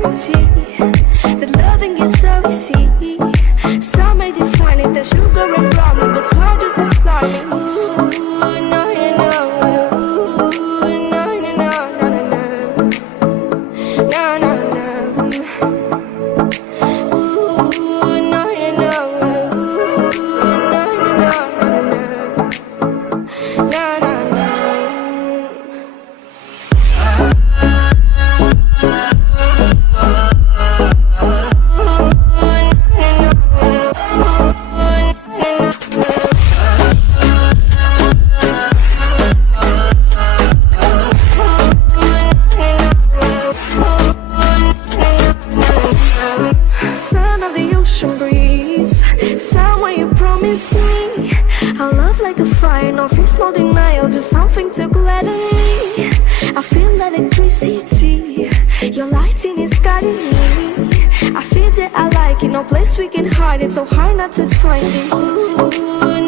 guarantee that loving is so easy. Some may define it as sugar and problems, but it's hard just as slimy. Ooh, no, no, no. Ooh, no, no, no, no, no, no. No, no, no. Ooh, no, no, no. Ooh, no, no, no, no, no. No, no, no. Son of the ocean breeze, someone you promised me. A love like a fire, no fears, no denial, just something to gladden me. I feel electricity, your lighting is guiding me. I feel that I like it, no place we can hide it, so hard not to find it. Ooh,